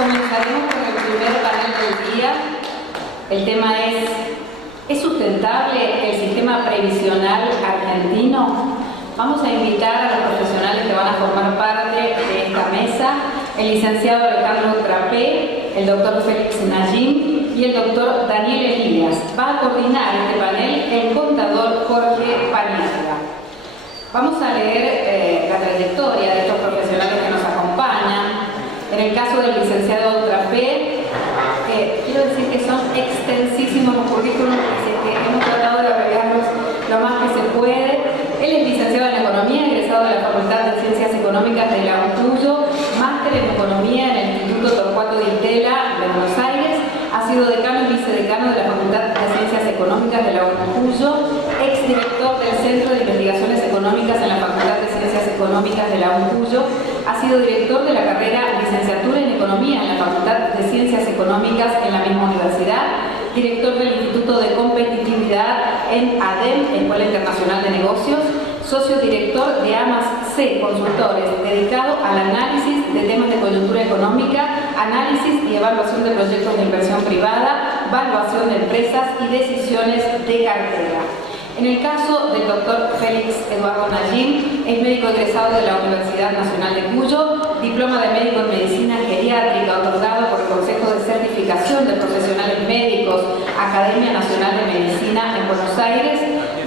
Comenzaremos con el primer panel del día. El tema ¿es sustentable el sistema previsional argentino? Vamos a invitar a los profesionales que van a formar parte de esta mesa, el licenciado Alejandro Trapé, el doctor Félix Najim y el doctor Daniel Elías. Va a coordinar este panel el contador Jorge Paniagua. Vamos a leer la trayectoria de estos profesionales que nos acompañan. En el caso del licenciado Trapé, quiero decir que son extensísimos los currículums, así que hemos tratado de abreviarlos lo más que se puede. Él es licenciado en Economía, egresado de la Facultad de Ciencias Económicas de la UNCUYO, máster en Economía en el Instituto Torcuato Di Tella de Buenos Aires, ha sido decano y vicedecano de la Facultad de Ciencias Económicas de la UNCUYO, exdirector del Centro de Investigaciones Económicas en la Facultad de Ciencias Económicas de la UNCUYO, ha sido director de la carrera Licenciatura en Economía en la Facultad de Ciencias Económicas en la misma universidad, director del Instituto de Competitividad en ADEM, Escuela Internacional de Negocios, socio director de AMAS-C Consultores, dedicado al análisis de temas de coyuntura económica, análisis y evaluación de proyectos de inversión privada, evaluación de empresas y decisiones de cartera. En el caso del doctor Félix Eduardo Najim, es médico egresado de la Universidad Nacional de Cuyo, diploma de médico en medicina geriátrica otorgado por el Consejo de Certificación de Profesionales Médicos, Academia Nacional de Medicina en Buenos Aires,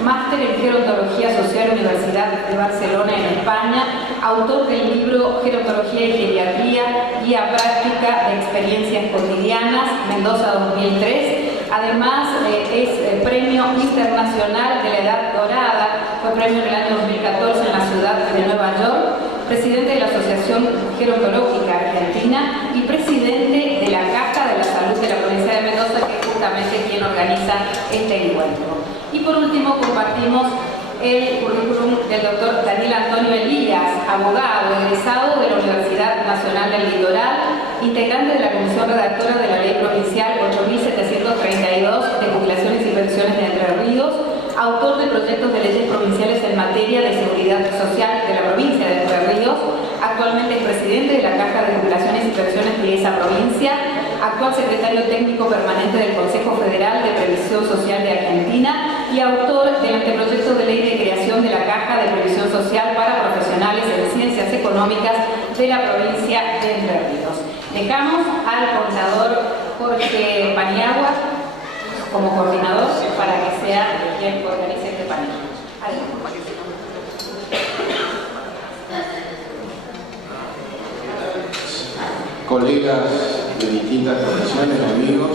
máster en Gerontología Social, Universidad de Barcelona en España, autor del libro Gerontología y Geriatría, guía práctica de experiencias cotidianas, Mendoza 2003. Además, es premio internacional de la Edad Dorada, fue premio en el año 2014 en la ciudad de Nueva York, presidente de la Asociación Gerontológica Argentina y presidente de la Caja de la Salud de la provincia de Mendoza, que es justamente quien organiza este encuentro. Y por último, compartimos el currículum del doctor Daniel Antonio Elías, abogado, egresado de la Universidad Nacional del Litoral, integrante de la Comisión Redactora de la Ley Provincial 8.732 de Jubilaciones y Pensiones de Entre Ríos, autor de proyectos de leyes provinciales en materia de seguridad social de la provincia de Entre Ríos, actualmente es presidente de la Caja de Jubilaciones y Pensiones de esa provincia, actual secretario técnico permanente del Consejo Federal de Previsión Social de Argentina y autor del anteproyecto de ley de creación de la Caja de Previsión Social para profesionales en ciencias económicas de la provincia de Entre Ríos. Dejamos al contador Jorge Paniagua como coordinador para que sea quien organice este panel. Adelante. Colegas de distintas profesiones, amigos,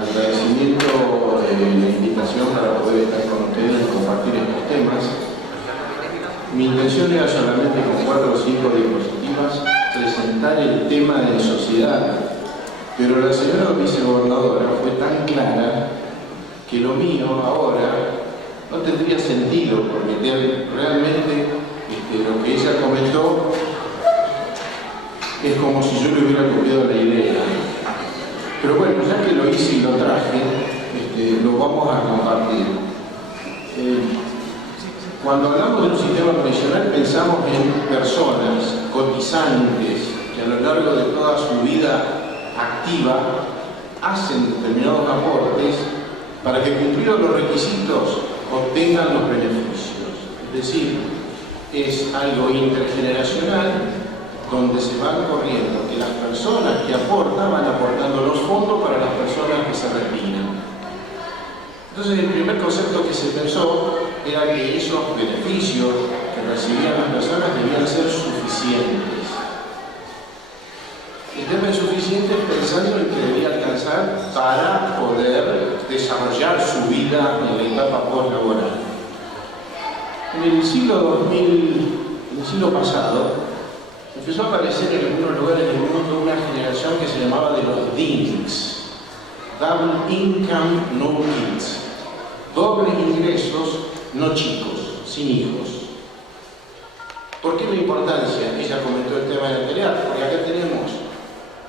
agradecimiento de la invitación para poder estar con ustedes y compartir estos temas. Mi intención era solamente con 4 o 5 diapositivas presentar el tema de sociedad, pero la señora vicegobernadora fue tan clara que lo mío ahora no tendría sentido, porque realmente lo que ella comentó es como si yo le hubiera copiado la idea. Pero bueno, ya que lo hice y lo traje, lo vamos a compartir. Cuando hablamos de un sistema previsional pensamos en personas cotizantes que a lo largo de toda su vida activa hacen determinados aportes para que, cumplidos los requisitos, obtengan los beneficios. Es decir, es algo intergeneracional donde se van corriendo, que las personas que aportan van aportando los fondos para las personas que se retiran. Entonces el primer concepto que se pensó era que esos beneficios que recibían las personas debían ser suficientes. El tema es suficiente pensando en que debía alcanzar para poder desarrollar su vida en la etapa post-laboral. En el siglo pasado, empezó a aparecer en algunos lugares del mundo una generación que se llamaba de los DINKs, Double Income No Kids, dobles ingresos no chicos, sin hijos. ¿Por qué la importancia? Ella comentó el tema de la anterior, porque acá tenemos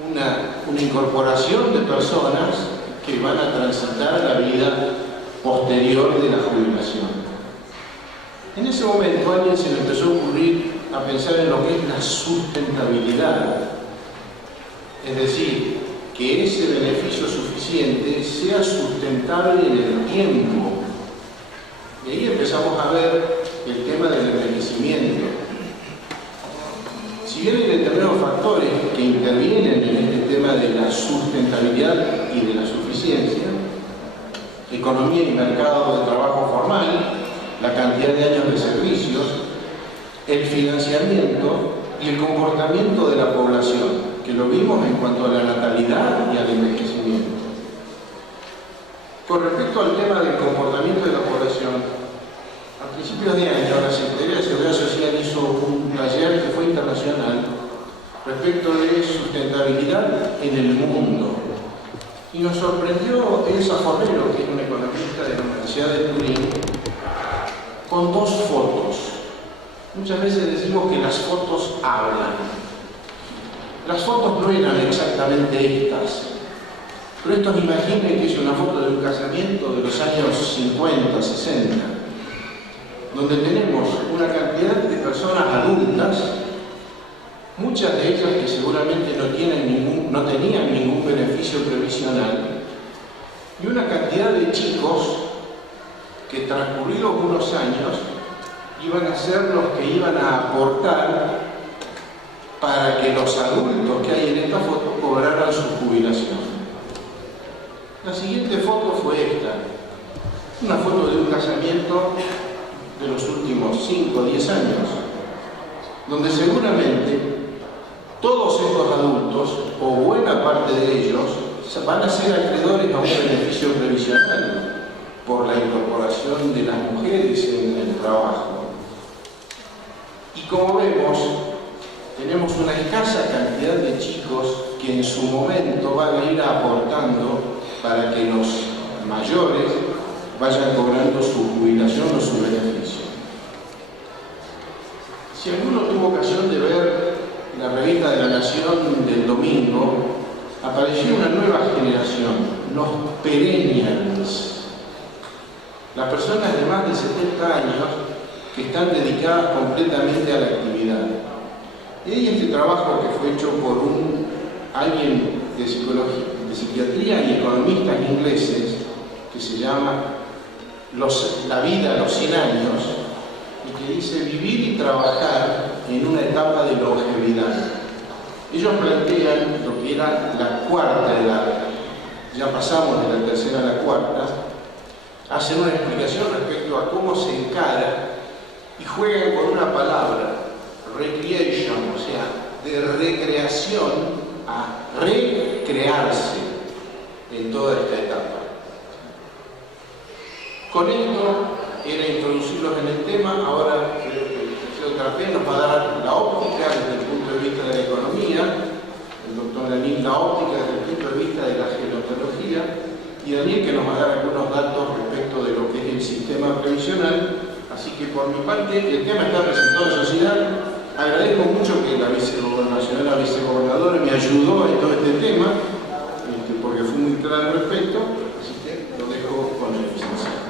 una incorporación de personas que van a transitar la vida posterior de la jubilación. En ese momento a alguien se le empezó a ocurrir a pensar en lo que es la sustentabilidad Es decir, que ese beneficio suficiente sea sustentable en el tiempo. Y ahí empezamos a ver el tema del envejecimiento. Si bien hay determinados factores que intervienen en este tema de la sustentabilidad y de la suficiencia, economía y mercado de trabajo formal, la cantidad de años de servicios, el financiamiento y el comportamiento de la población, que lo vimos en cuanto a la natalidad y al envejecimiento. Con respecto al tema del comportamiento de la población, a principios de año la Secretaría de Seguridad Social hizo un taller que fue internacional respecto de sustentabilidad en el mundo. Y nos sorprendió Elsa Fornero, que es una economista de la Universidad de Turín, con dos fotos. Muchas veces decimos que las fotos hablan. Las fotos no eran exactamente estas. Pero estos imaginen que es una foto de un casamiento de los años 50, 60, donde tenemos una cantidad de personas adultas, muchas de ellas que seguramente no tenían ningún beneficio previsional, y una cantidad de chicos que transcurridos unos años iban a ser los que iban a aportar para que los adultos que hay en esta foto cobraran su jubilación. La siguiente foto fue esta, una foto de un casamiento de los últimos 5 o 10 años, donde seguramente todos estos adultos, o buena parte de ellos, van a ser acreedores a un beneficio previsional por la incorporación de las mujeres en el trabajo. Y como vemos, tenemos una escasa cantidad de chicos que en su momento van a ir aportando para que los mayores vayan cobrando su jubilación o su beneficio. Si alguno tuvo ocasión de ver la revista de La Nación del domingo, apareció una nueva generación, los perennials, las personas de más de 70 años que están dedicadas completamente a la actividad. Y hay este trabajo que fue hecho por alguien de psicología, de psiquiatría y economistas ingleses, que se llama La vida a los 100 años, y que dice vivir y trabajar en una etapa de longevidad. Ellos plantean lo que era la cuarta edad, ya pasamos de la tercera a la cuarta, hacen una explicación respecto a cómo se encara y juegan con una palabra, recreation, o sea, de recreación a recrearse en toda esta etapa. Con esto era introducirlos en el tema. Ahora creo que el licenciado Trapé nos va a dar la óptica desde el punto de vista de la economía, el doctor Daniel la óptica desde el punto de vista de la gerontología, y Daniel que nos va a dar algunos datos respecto de lo que es el sistema previsional. Así que por mi parte el tema está presentado en sociedad. Agradezco mucho que la vicegobernadora me ayudó en todo este tema, porque fue muy claro al respecto, así que lo dejo con el licenciado.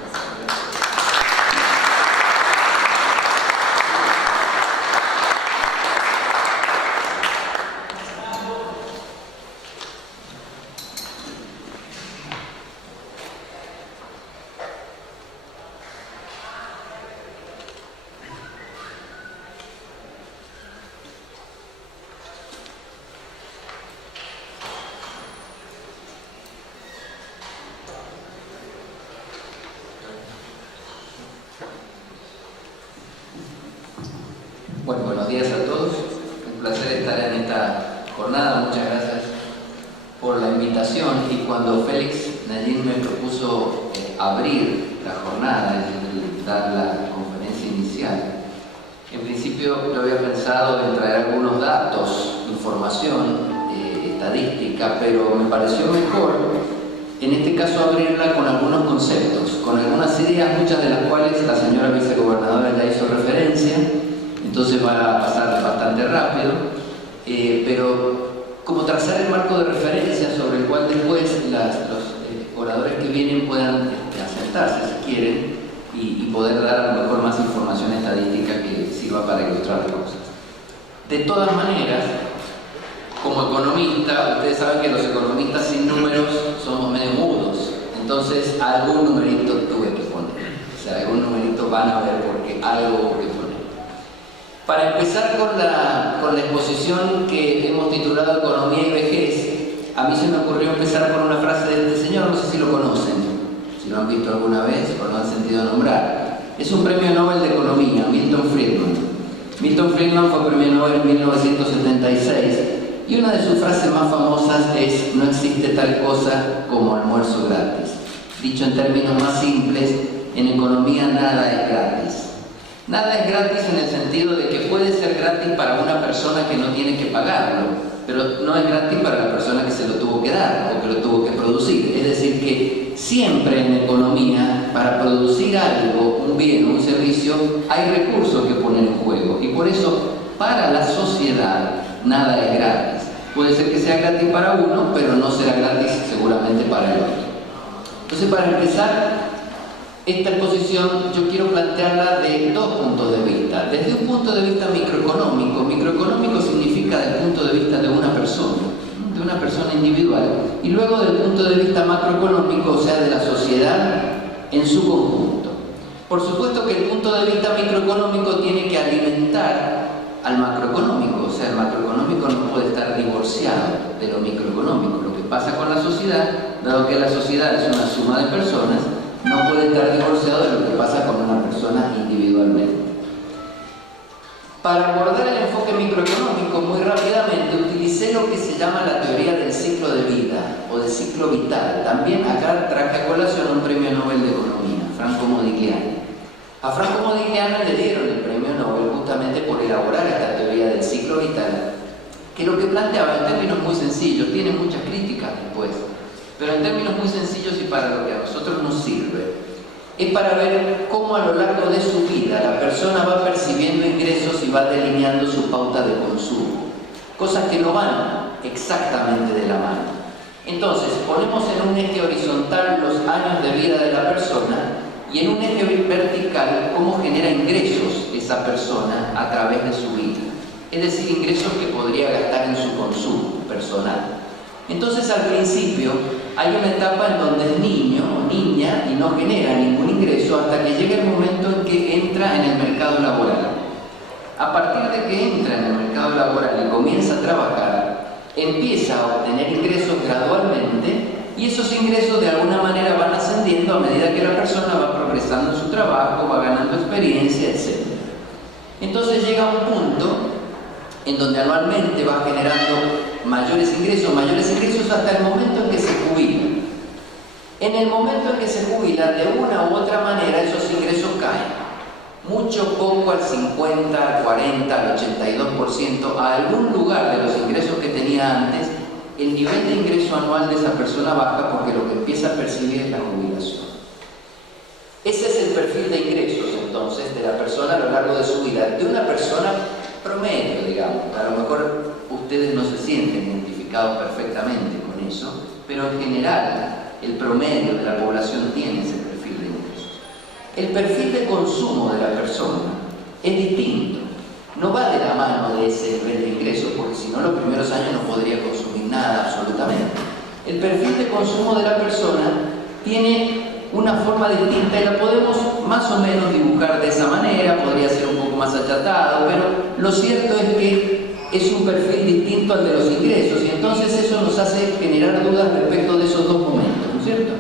Bueno, buenos días a todos. Un placer estar en esta jornada. Muchas gracias por la invitación. Y cuando Félix Nayín me propuso abrir la jornada, es decir, dar la conferencia inicial, en principio yo había pensado en traer algunos datos, información, estadística, pero me pareció mejor en este caso abrirla con algunos conceptos, con algunas ideas, muchas de las cuales la señora vicegobernadora ya hizo referencia. Entonces va a pasar bastante rápido, pero como trazar el marco de referencia sobre el cual después los oradores que vienen puedan asentarse si quieren y poder dar a lo mejor más información estadística que sirva para ilustrar las cosas. De todas maneras, como economista, ustedes saben que los economistas sin números somos medio mudos, entonces algún numerito tuve que poner, o sea, algún numerito van a ver porque algo hubo que poner. Para empezar con la exposición que hemos titulado Economía y Vejez, a mí se me ocurrió empezar con una frase de este señor, no sé si lo conocen, si lo han visto alguna vez o lo han sentido nombrar. Es un premio Nobel de Economía, Milton Friedman. Milton Friedman fue premio Nobel en 1976 y una de sus frases más famosas es: no existe tal cosa como almuerzo gratis. Dicho en términos más simples, en economía nada es gratis. Nada es gratis en el sentido de que puede ser gratis para una persona que no tiene que pagarlo, pero no es gratis para la persona que se lo tuvo que dar o que lo tuvo que producir. Es decir, que siempre en economía, para producir algo, un bien o un servicio, hay recursos que poner en juego. Y por eso, para la sociedad, nada es gratis. Puede ser que sea gratis para uno, pero no será gratis seguramente para el otro. Entonces, para empezar esta exposición, yo quiero plantearla de dos puntos de vista. Desde un punto de vista microeconómico. Microeconómico significa desde el punto de vista de una persona individual, y luego del punto de vista macroeconómico, o sea, de la sociedad en su conjunto. Por supuesto que el punto de vista microeconómico tiene que alimentar al macroeconómico, o sea, el macroeconómico no puede estar divorciado de lo microeconómico. Lo que pasa con la sociedad, dado que la sociedad es una suma de personas, no puede estar divorciado de lo que pasa con una persona individualmente. Para abordar el enfoque microeconómico muy rápidamente utilicé lo que se llama la teoría del ciclo de vida o del ciclo vital. También acá traje a colación un premio Nobel de Economía, Franco Modigliani. A Franco Modigliani le dieron el premio Nobel justamente por elaborar esta teoría del ciclo vital, que lo que planteaba en términos muy sencillos, tiene muchas críticas después, pero en términos muy sencillos y para lo que a nosotros nos sirve, es para ver cómo a lo largo de su vida la persona va percibiendo ingresos y va delineando su pauta de consumo, cosas que no van exactamente de la mano. Entonces, ponemos en un eje horizontal los años de vida de la persona y en un eje vertical cómo genera ingresos esa persona a través de su vida, es decir, ingresos que podría gastar en su consumo personal. Entonces, al principio hay una etapa en donde es niño o niña y no genera ningún ingreso hasta que llega el momento en que entra en el mercado laboral. A partir de que entra en el mercado laboral y comienza a trabajar, empieza a obtener ingresos gradualmente y esos ingresos de alguna manera van ascendiendo a medida que la persona va progresando en su trabajo, va ganando experiencia, etc. Entonces llega un punto en donde anualmente va generando mayores ingresos hasta el momento en que se jubila. En el momento en que se jubila, de una u otra manera, esos ingresos caen. Mucho, poco, al 50, al 40, al 82%, a algún lugar de los ingresos que tenía antes, el nivel de ingreso anual de esa persona baja porque lo que empieza a percibir es la jubilación. Ese es el perfil de ingresos, entonces, de la persona a lo largo de su vida, de una persona promedio, digamos. A lo mejor ustedes no se sienten identificados perfectamente con eso, pero en general el promedio de la población tiene ese perfil de ingresos. El perfil de consumo de la persona es distinto, no va de la mano de ese nivel de ingresos, porque si no los primeros años no podría consumir nada absolutamente. El perfil de consumo de la persona tiene una forma distinta y la podemos más o menos dibujar de esa manera, podría ser un poco más achatado, pero lo cierto es que es un perfil distinto al de los ingresos y entonces eso nos hace generar dudas respecto de esos dos momentos, ¿no es cierto?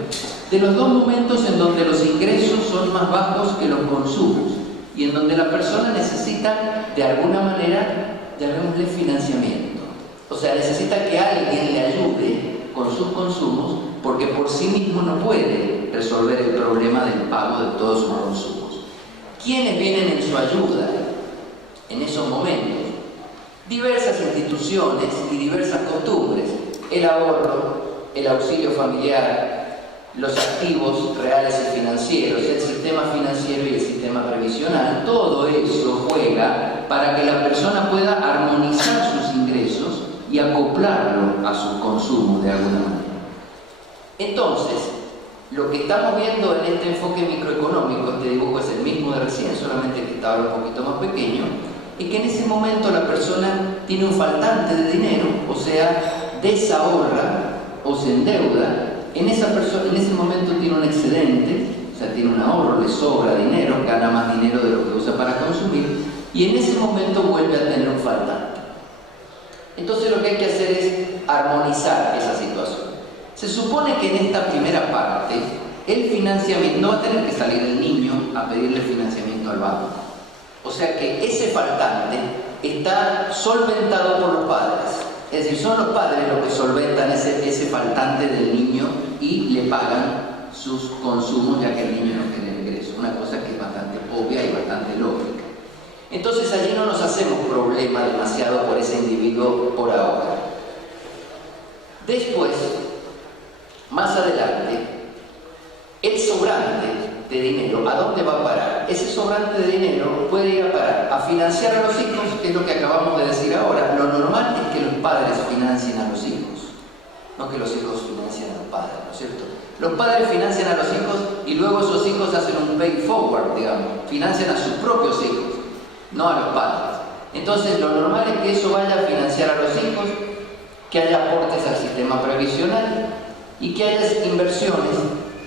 De los dos momentos en donde los ingresos son más bajos que los consumos y en donde la persona necesita de alguna manera, llamémosle financiamiento, o sea, necesita que alguien le ayude con sus consumos porque por sí mismo no puede resolver el problema del pago de todos sus consumos. ¿Quiénes vienen en su ayuda en esos momentos? Diversas instituciones y diversas costumbres, el ahorro, el auxilio familiar, los activos reales y financieros, el sistema financiero y el sistema previsional, todo eso juega para que la persona pueda armonizar sus ingresos y acoplarlo a sus consumos de alguna manera. Entonces, lo que estamos viendo en este enfoque microeconómico, este dibujo es el mismo de recién, solamente que está ahora un poquito más pequeño, es que en ese momento la persona tiene un faltante de dinero, o sea, desahorra o se endeuda. En ese momento tiene un excedente, o sea, tiene un ahorro, le sobra dinero, gana más dinero de lo que usa para consumir, y en ese momento vuelve a tener un faltante. Entonces lo que hay que hacer es armonizar esa situación. Se supone que en esta primera parte, el financiamiento, no va a tener que salir el niño a pedirle financiamiento al banco. O sea que ese faltante está solventado por los padres. Es decir, son los padres los que solventan ese faltante del niño y le pagan sus consumos, ya que el niño no tiene ingreso. Una cosa que es bastante obvia y bastante lógica. Entonces allí no nos hacemos problema demasiado por ese individuo por ahora. Después, más adelante, el sobrante de dinero, ¿a dónde va a parar? Ese sobrante de dinero puede ir a parar a financiar a los hijos, que es lo que acabamos de decir ahora. Lo normal es que los padres financien a los hijos, no que los hijos financien a los padres, ¿no es cierto? Los padres financian a los hijos y luego esos hijos hacen un pay forward, digamos, financian a sus propios hijos, no a los padres. Entonces lo normal es que eso vaya a financiar a los hijos, que haya aportes al sistema previsional y que haya inversiones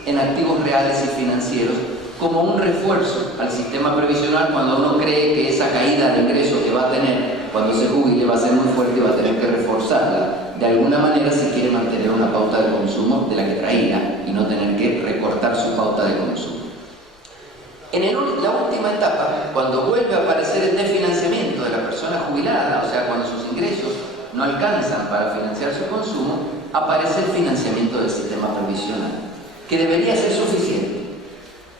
en activos reales y financieros como un refuerzo al sistema previsional cuando uno cree que esa caída de ingreso que va a tener cuando se jubile va a ser muy fuerte y va a tener que reforzarla de alguna manera si quiere mantener una pauta de consumo de la que traía y no tener que recortar su pauta de consumo. En la última etapa, cuando vuelve a aparecer el desfinanciamiento de la persona jubilada, o sea, cuando sus ingresos no alcanzan para financiar su consumo, aparece el financiamiento del sistema previsional, que debería ser suficiente.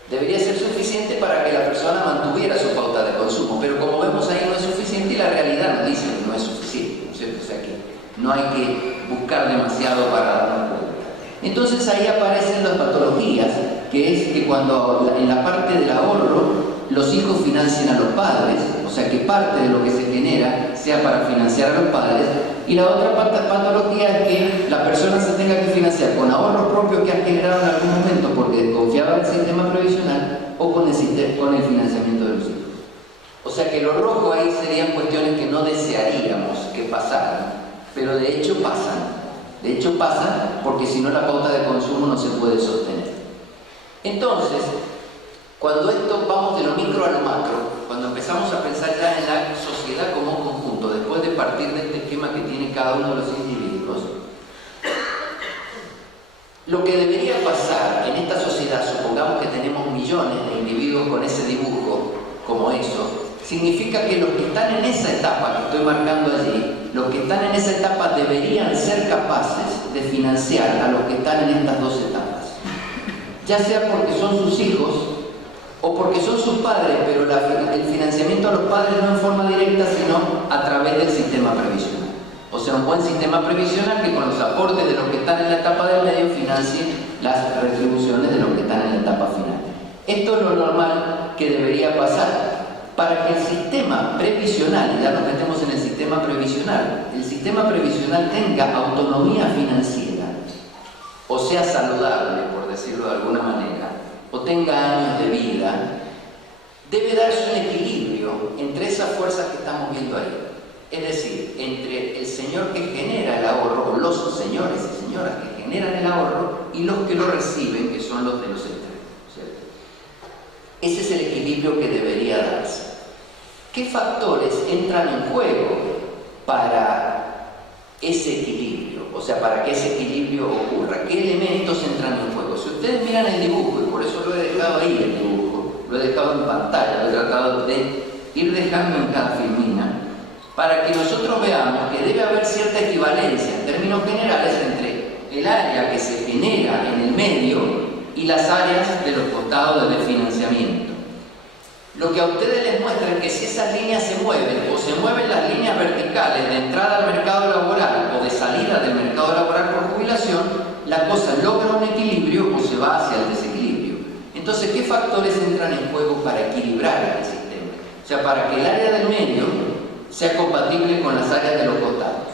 Debería ser suficiente para que la persona mantuviera su pauta de consumo, pero como vemos ahí no es suficiente y la realidad nos dice que no es suficiente, ¿no es cierto? O sea que no hay que buscar demasiado para darnos cuenta. Entonces ahí aparecen las patologías, que es que cuando en la parte del ahorro los hijos financian a los padres, o sea que parte de lo que se genera sea para financiar a los padres, y la otra patología es que la persona se tenga que financiar con ahorros propios que ha generado en algún momento porque desconfiaba del sistema previsional o con el financiamiento de los hijos. O sea que lo rojo ahí serían cuestiones que no desearíamos que pasaran, pero de hecho pasan. De hecho pasan porque si no la pauta de consumo no se puede sostener. Entonces, cuando esto vamos de lo micro a lo macro, cuando empezamos a pensar ya en la sociedad como un conjunto, después de partir de este esquema que tiene cada uno de los individuos, lo que debería pasar en esta sociedad, supongamos que tenemos millones de individuos con ese dibujo como eso, significa que los que están en esa etapa que estoy marcando allí, los que están en esa etapa deberían ser capaces de financiar a los que están en estas dos etapas, ya sea porque son sus hijos o porque son sus padres, pero el financiamiento a los padres no en forma directa, sino a través del sistema previsional. O sea, un buen sistema previsional que con los aportes de los que están en la etapa del medio financie las retribuciones de los que están en la etapa final. Esto es lo normal que debería pasar para que el sistema previsional, ya nos metemos en el sistema previsional tenga autonomía financiera, o sea saludable, por decirlo de alguna manera, o tenga años de vida, debe darse un equilibrio entre esas fuerzas que estamos viendo ahí. Es decir, entre el señor que genera el ahorro, o los señores y señoras que generan el ahorro, y los que lo reciben, que son los de los extremos, ¿cierto? Ese es el equilibrio que debería darse. ¿Qué factores entran en juego para ese equilibrio? O sea, para que ese equilibrio ocurra. ¿Qué elementos entran en juego? Si ustedes miran el dibujo, y por eso lo he dejado ahí el dibujo, lo he dejado en pantalla, lo he tratado de ir dejando en cada filmina, para que nosotros veamos que debe haber cierta equivalencia en términos generales entre el área que se genera en el medio y las áreas de los costados de financiamiento. Lo que a ustedes les muestra es que si esas líneas se mueven, o se mueven las líneas verticales de entrada al mercado laboral o de salida del mercado laboral por jubilación, la cosa logra un equilibrio o se va hacia el desequilibrio. Entonces, ¿qué factores entran en juego para equilibrar el sistema? O sea, para que el área del medio sea compatible con las áreas de los costados.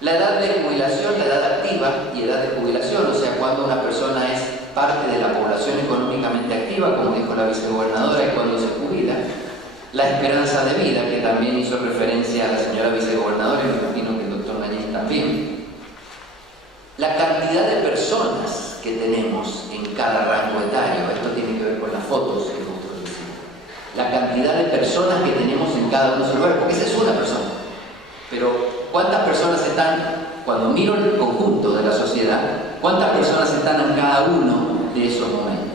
La edad de jubilación, la edad activa y edad de jubilación, o sea, cuando una persona es parte de la población económicamente activa, como dijo la vicegobernadora, y cuando se jubila. La la esperanza de vida, que también hizo referencia a la señora vicegobernadora, y me imagino que el doctor Nayib también. La cantidad de personas que tenemos en cada rango etario, esto tiene que ver con las fotos que hemos producido. La cantidad de personas que tenemos en cada uno de esos lugares, porque esa es una persona. Pero, ¿cuántas personas están, cuando miro el conjunto de la sociedad, cuántas personas están en cada uno de esos momentos?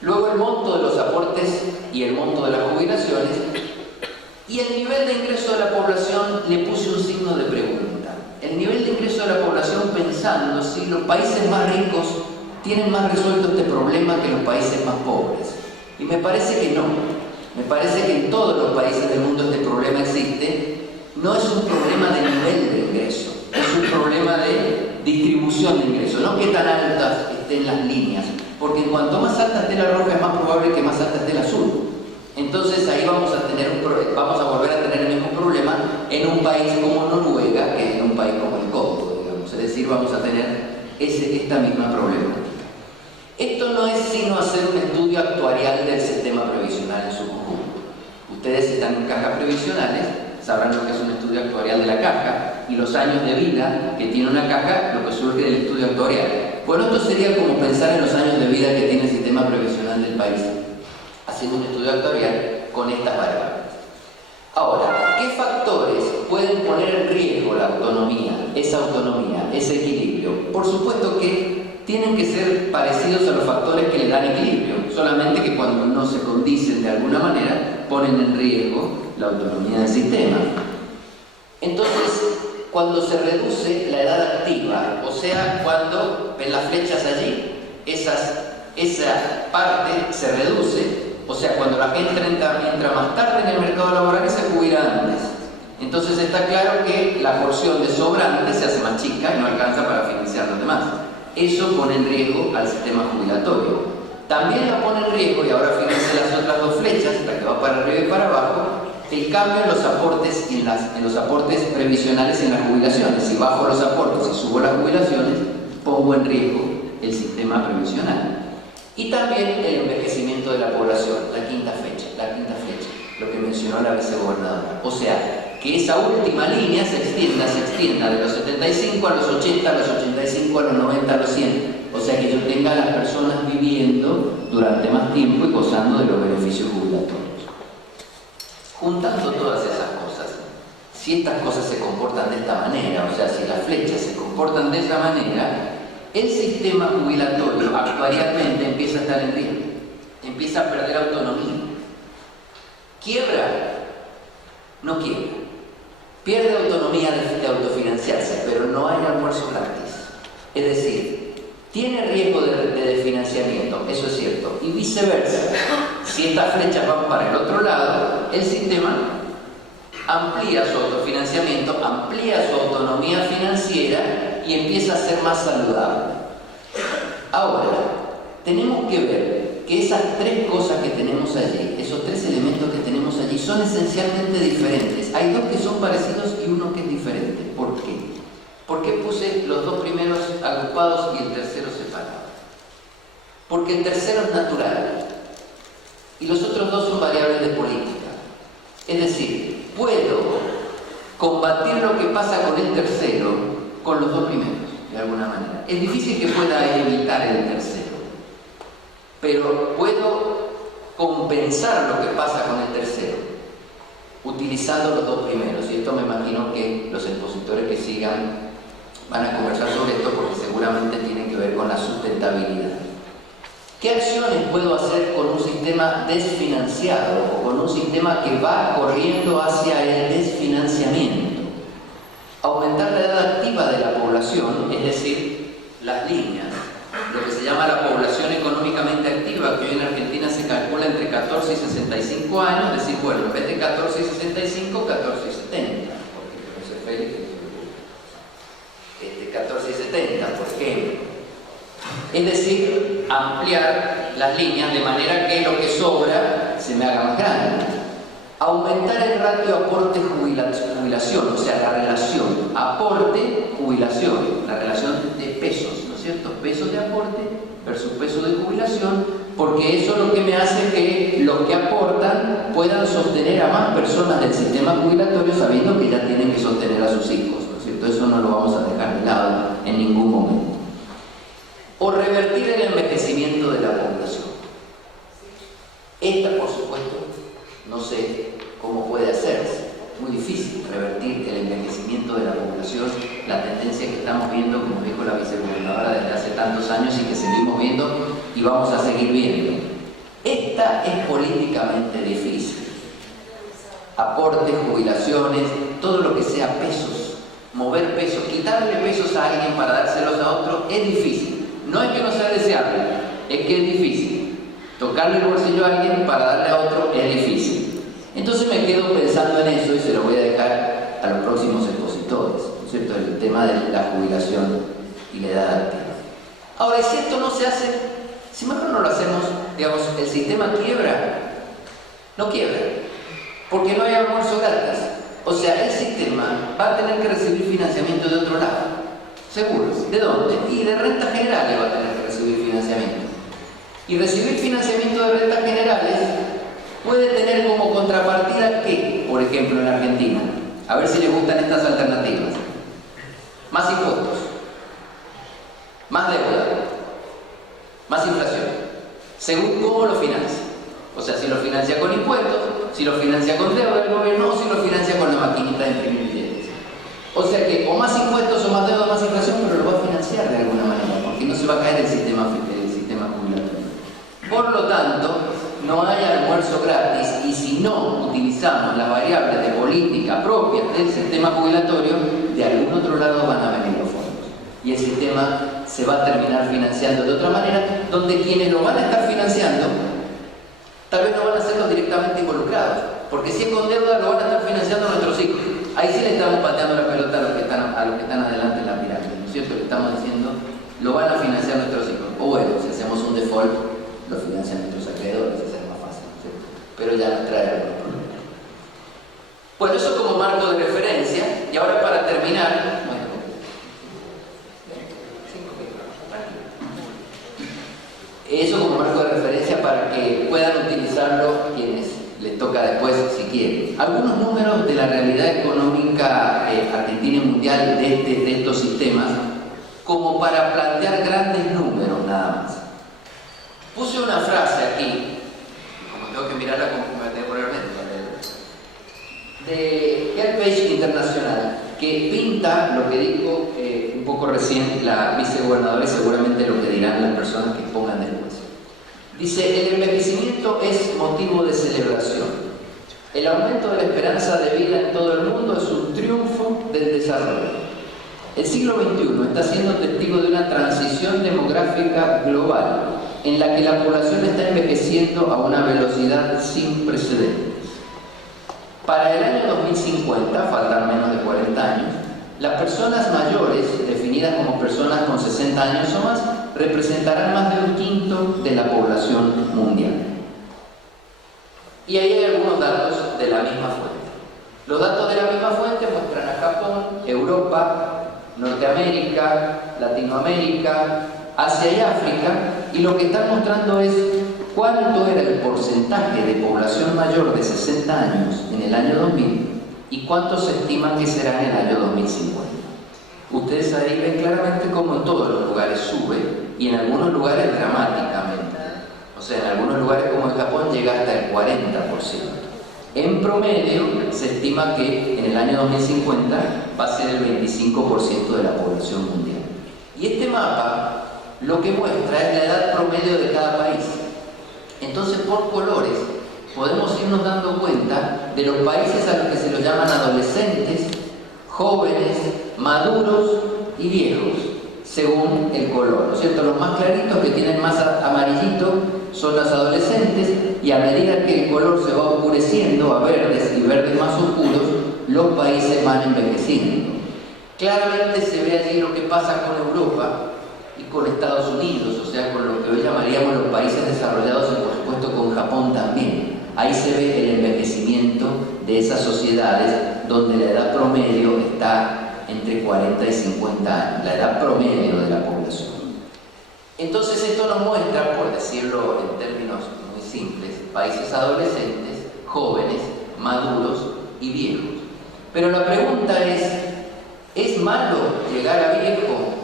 Luego el monto de los aportes y el monto de las jubilaciones, y el nivel de ingreso de la población le puse un signo de pregunta. El nivel de ingreso de la población pensando si los países más ricos tienen más resuelto este problema que los países más pobres. Y me parece que no. Me parece que en todos los países del mundo este problema existe. No es un problema de nivel de ingreso, es un problema de distribución de ingresos, no que tan altas estén las líneas, porque en cuanto más alta esté la roja es más probable que más alta esté la azul. Entonces ahí vamos a volver a tener el mismo problema en un país como Noruega que en un país como el Congo, digamos. Es decir, vamos a tener esta misma problemática. Esto no es sino hacer un estudio actuarial del sistema previsional en su conjunto. Ustedes están en cajas previsionales, sabrán lo que es un estudio actuarial de la caja y los años de vida que tiene una caja, lo que surge del estudio actuarial. Bueno, esto sería como pensar en los años de vida que tiene el sistema previsional del país, haciendo un estudio actuarial con estas variables. Ahora, ¿qué factores pueden poner en riesgo la autonomía, ese equilibrio? Por supuesto que tienen que ser parecidos a los factores que le dan equilibrio, solamente que cuando no se condicen de alguna manera, ponen en riesgo la autonomía del sistema. Entonces, cuando se reduce la edad activa, o sea, cuando ven las flechas allí, esa parte se reduce, o sea, cuando la gente entra más tarde en el mercado laboral y se jubila antes. Entonces está claro que la porción de sobrante se hace más chica y no alcanza para financiar los demás. Eso pone en riesgo al sistema jubilatorio. También la pone en riesgo, y ahora fíjense las otras dos flechas, la que va para arriba y para abajo, el cambio en los aportes en los aportes previsionales en las jubilaciones. Si bajo los aportes y subo las jubilaciones, pongo en riesgo el sistema previsional. Y también el envejecimiento de la población, la quinta flecha, lo que mencionó la vicegobernadora. O sea, que esa última línea se extienda de los 75 a los 80, a los 85, a los 90, a los 100. O sea, que yo tenga a las personas viviendo durante más tiempo y gozando de los beneficios jubilatorios. Juntando todas esas cosas, si estas cosas se comportan de esta manera, o sea, si las flechas se comportan de esa manera, el sistema jubilatorio actuarialmente empieza a estar en riesgo, empieza a perder autonomía. ¿Quiebra? No quiebra. Pierde autonomía de autofinanciarse, pero no hay almuerzo gratis. Es decir, tiene riesgo de desfinanciamiento, eso es cierto, y viceversa. Si estas flechas van para el otro lado, el sistema amplía su autofinanciamiento, amplía su autonomía financiera y empieza a ser más saludable. Ahora, tenemos que ver que esas tres cosas que tenemos allí, esos tres elementos que tenemos allí, son esencialmente diferentes. Hay dos que son parecidos y uno que es diferente. ¿Por qué? ¿Por qué puse los dos primeros agrupados y el tercero separado? Porque el tercero es natural y los otros dos son variables de política. Es decir, puedo combatir lo que pasa con el tercero con los dos primeros, de alguna manera. Es difícil que pueda evitar el tercero, pero puedo compensar lo que pasa con el tercero utilizando los dos primeros. Y esto me imagino que los expositores que sigan van a conversar sobre esto porque seguramente tiene que ver con la sustentabilidad. ¿Qué acciones puedo hacer con un sistema desfinanciado o con un sistema que va corriendo hacia el desfinanciamiento? Aumentar la edad activa de la población, es decir, las líneas, lo que se llama la población económicamente activa, que hoy en Argentina se calcula entre 14 y 65 años, es decir, bueno, en vez de 14 y 65, 14 y 70, porque no sé, Félix, 14 y 70, por ejemplo. Es decir, ampliar las líneas de manera que lo que sobra se me haga más grande. Aumentar el ratio aporte-jubilación, o sea, la relación aporte-jubilación, la relación de pesos, ¿no es cierto? Pesos de aporte versus pesos de jubilación, porque eso es lo que me hace que los que aportan puedan sostener personas del sistema jubilatorio sabiendo que ya tienen que sostener a sus hijos, ¿no es cierto? Eso no lo vamos a dejar de lado en ningún momento. O revertir el envejecimiento de la población. Esta, por supuesto, no sé cómo puede hacerse. Muy difícil revertir el envejecimiento de la población, la tendencia que estamos viendo, como dijo la vicegobernadora, desde hace tantos años y que seguimos viendo y vamos a seguir viendo. Esta es políticamente difícil. Aportes, jubilaciones, todo lo que sea pesos, mover pesos, quitarle pesos a alguien para dárselos a otro es difícil. No es que no sea deseable, es que es difícil. Tocarle el bolsillo a alguien para darle a otro es difícil. Entonces me quedo pensando en eso y se lo voy a dejar a los próximos expositores, ¿no es cierto? El tema de la jubilación y la edad activa. Ahora, si esto no se hace, si mejor no lo hacemos, digamos, el sistema quiebra, no quiebra, porque no hay almuerzo gratis. O sea, el sistema va a tener que recibir financiamiento de otro lado, seguro. ¿De dónde? Y de rentas generales va a tener que recibir financiamiento. Y recibir financiamiento de rentas generales puede tener como contrapartida ¿qué? Por ejemplo, en Argentina. A ver si les gustan estas alternativas. Más impuestos, más deuda, más inflación, según cómo lo financia. O sea, si lo financia con impuestos, si lo financia con deuda del gobierno o si lo financia con la maquinita de imprimir billetes. O sea que o más impuestos o más deuda, más inflación, pero lo va a financiar de alguna manera, porque no se va a caer el sistema jubilatorio. Por lo tanto, no hay almuerzo gratis y si no utilizamos las variables de política propias del sistema jubilatorio, de algún otro lado van a venir los fondos. Y el sistema se va a terminar financiando de otra manera, donde quienes lo van a estar financiando, tal vez no van a ser los directamente involucrados, porque si es con deuda lo van a estar financiando nuestros hijos. Ahí sí le estamos pateando la pelota a los que están adelante en la pirámide, ¿no es cierto? Le estamos diciendo, lo van a financiar nuestros hijos. O bueno, si hacemos un default, lo financian nuestros acreedores, es más fácil, ¿no es cierto? Pero ya nos trae algunos problemas. Bueno, eso como marco de referencia, y ahora para terminar, eso como marco de referencia para que puedan utilizarlo quienes les toca después si quieren. Algunos números de la realidad económica argentina y mundial de estos sistemas, como para plantear grandes números nada más. Puse una frase aquí, como tengo que mirarla contemporáneamente, de Helpage Internacional, que pinta lo que dijo un poco recién la vicegobernadora y seguramente lo que dirán las personas que pongan después. Dice, el envejecimiento es motivo de celebración. El aumento de la esperanza de vida en todo el mundo es un triunfo del desarrollo. El siglo XXI está siendo testigo de una transición demográfica global en la que la población está envejeciendo a una velocidad sin precedentes. Para el año 2050, faltan menos de 40 años, las personas mayores, definidas como personas con 60 años o más, representarán más de un quinto de la población mundial. Y ahí hay algunos datos de la misma fuente. Los datos de la misma fuente muestran a Japón, Europa, Norteamérica, Latinoamérica, Asia y África, y lo que están mostrando es cuánto era el porcentaje de población mayor de 60 años en el año 2000 y cuánto se estima que será en el año 2050. Ustedes ahí ven claramente cómo en todos los lugares sube y en algunos lugares dramáticamente. O sea, en algunos lugares como en Japón llega hasta el 40%. En promedio se estima que en el año 2050 va a ser el 25% de la población mundial. Y este mapa lo que muestra es la edad promedio de cada país. Entonces, por colores, podemos irnos dando cuenta de los países a los que se los llaman adolescentes, jóvenes, maduros y viejos, según el color, ¿no es cierto? Los más claritos, que tienen más amarillito, son los adolescentes, y a medida que el color se va oscureciendo a verdes y verdes más oscuros, los países van envejeciendo. Claramente se ve allí lo que pasa con Europa y con Estados Unidos, o sea, con lo que hoy llamaríamos los países desarrollados y por supuesto con Japón también. Ahí se ve el envejecimiento de esas sociedades donde la edad promedio está entre 40 y 50 años, la edad promedio de la población. Entonces esto nos muestra, por decirlo en términos muy simples, países adolescentes, jóvenes, maduros Pero la pregunta ¿es malo llegar a viejo?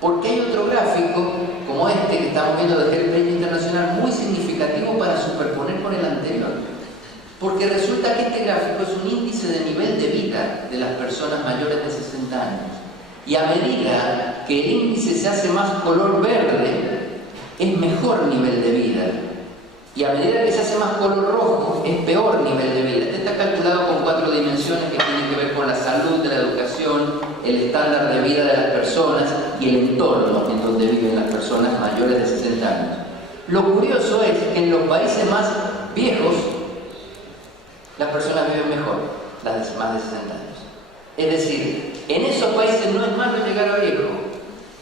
Porque hay otro gráfico, como este que estamos viendo de Health Premio Internacional, muy significativo para superponer con el anterior. Porque resulta que este gráfico es un índice de nivel de vida de las personas mayores de 60 años. Y a medida que el índice se hace más color verde, es mejor nivel de vida. Y a medida que se hace más color rojo, es peor nivel de vida. Este está calculado con 4 dimensiones que tienen que ver con la salud, la educación, el estándar de vida de las personas y el entorno en donde viven las personas mayores de 60 años. Lo curioso es que en los países más viejos, las personas viven mejor, las de más de 60 años. Es decir, en esos países no es malo llegar a viejo,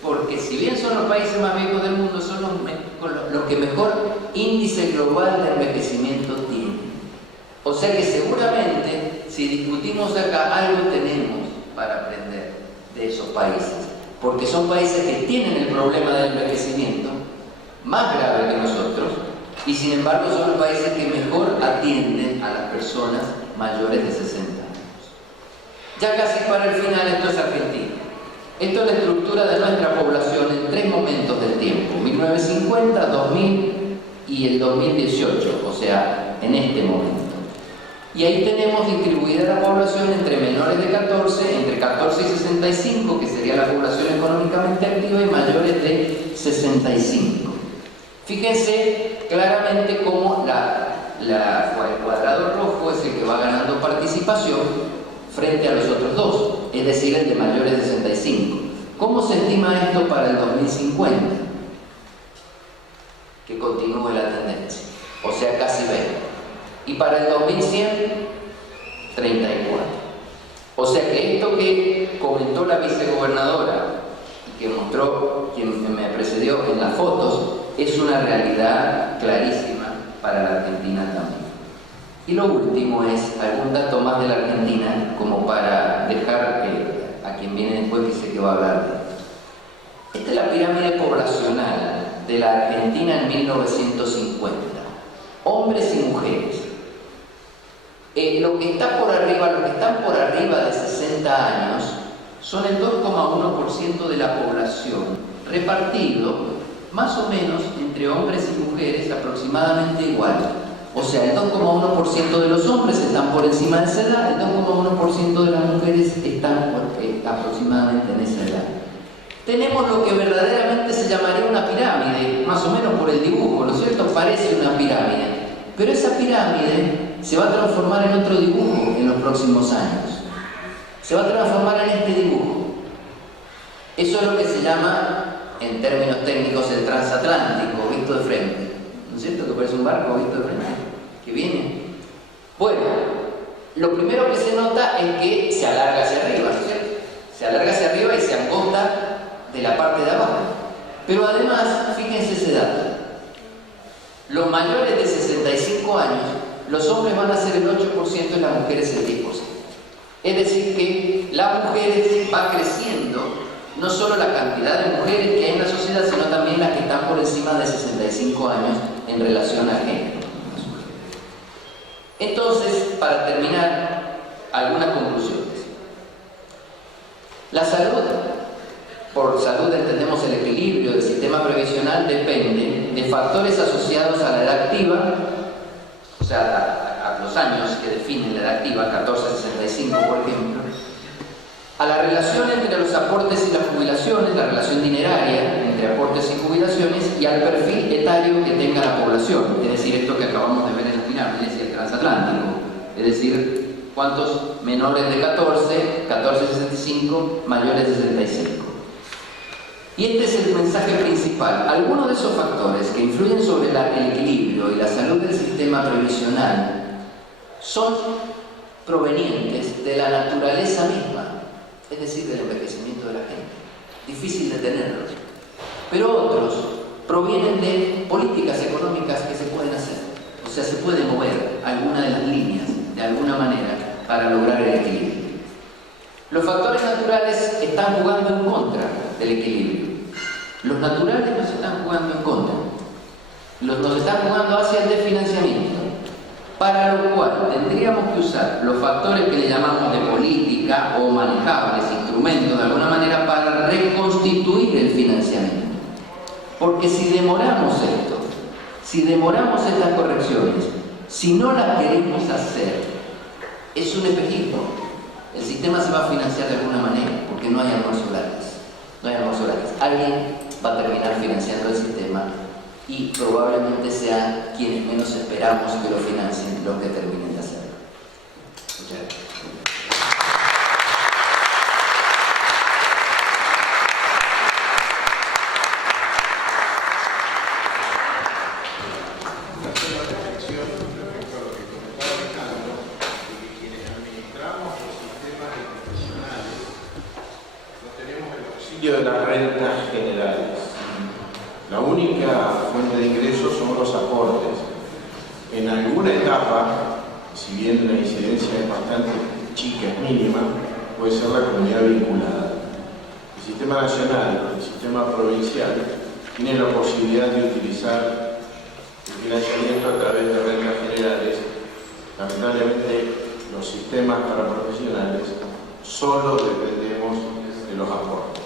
porque si bien son los países más viejos del mundo, son los que mejor índice global de envejecimiento tienen. O sea que seguramente, si discutimos acá, algo tenemos para aprender de esos países, porque son países que tienen el problema del envejecimiento más grave que nosotros, y sin embargo son los países que mejor atienden a las personas mayores de 60 años. Ya casi para el final, esto es Argentina. Esto es la estructura de nuestra población en 3 momentos del tiempo: 1950, 2000 y el 2018, o sea, en este momento. Y ahí tenemos distribuida la población entre menores de 14, entre 14 y 65, que sería la población económicamente activa, y mayores de 65. Fíjense claramente cómo el cuadrado rojo es el que va ganando participación frente a los otros dos, es decir, el de mayores de 65. ¿Cómo se estima esto para el 2050? Que continúe la tendencia, o sea, casi 20. Y para el 2100, 34. O sea que esto que comentó la vicegobernadora y que mostró quien me precedió en las fotos, es una realidad clarísima para la Argentina también. Y lo último es algún dato más de la Argentina, como para dejar a quien viene después, que sé que va a hablar de esto. Esta es la pirámide poblacional de la Argentina en 1950. Hombres y mujeres. Lo que está por arriba, los que están por arriba de 60 años, son el 2,1% de la población, repartido más o menos entre hombres y mujeres aproximadamente igual. O sea, el 2,1% de los hombres están por encima de esa edad, el 2,1% de las mujeres están aproximadamente en esa edad. Tenemos lo que verdaderamente se llamaría una pirámide, más o menos por el dibujo, ¿no es cierto? Parece una pirámide. Pero esa pirámide se va a transformar en otro dibujo en los próximos años. Se va a transformar en este dibujo. Eso es lo que se llama, en términos técnicos, el transatlántico, visto de frente. ¿No es cierto? Que parece un barco visto de frente, que viene. Bueno, lo primero que se nota es que se alarga hacia arriba, ¿no es cierto? Se alarga hacia arriba y se angota de la parte de abajo. Pero además, fíjense ese dato. Los mayores de 65 años, los hombres van a ser el 8% y las mujeres el 10%. Es decir que las mujeres va creciendo, no solo la cantidad de mujeres que hay en la sociedad, sino también las que están por encima de 65 años en relación al género. Entonces, para terminar, algunas conclusiones. La salud, por salud entendemos el equilibrio del sistema previsional, depende de factores asociados a la edad activa, o sea, a los años que definen la edad activa, 14 a 65 por ejemplo, a la relación entre los aportes y las jubilaciones, la relación dineraria entre aportes y jubilaciones, y al perfil etario que tenga la población, es decir, esto que acabamos de ver en las pirámides y el transatlántico, es decir, cuántos menores de 14 a 65, mayores de 65. Y este es el mensaje principal. Algunos de esos factores que influyen sobre el equilibrio y la salud del sistema previsional son provenientes de la naturaleza misma, es decir, del envejecimiento de la gente. Difícil de tenerlos. Pero otros provienen de políticas económicas que se pueden hacer. O sea, se puede mover alguna de las líneas, de alguna manera, para lograr el equilibrio. Los factores naturales están jugando en contra del equilibrio. Los naturales nos están jugando en contra. Nos están jugando hacia el desfinanciamiento. para lo cual tendríamos que usar los factores que le llamamos de política o manejables, instrumentos de alguna manera para reconstituir el financiamiento. Porque si demoramos esto, si demoramos estas correcciones, si no las queremos hacer, es un espejismo. El sistema se va a financiar de alguna manera porque no hay almuerzo gratis. No hay almuerzo gratis. Alguien va a terminar financiando el sistema y probablemente sean quienes menos esperamos que lo financien los que terminen de hacerlo. Muchas gracias. De las rentas generales. La única fuente de ingresos son los aportes. En alguna etapa, si bien la incidencia es bastante chica, es mínima, puede ser la comunidad vinculada. El sistema nacional, el sistema provincial, tiene la posibilidad de utilizar el financiamiento a través de rentas generales. Lamentablemente, los sistemas para profesionales solo dependemos de los aportes.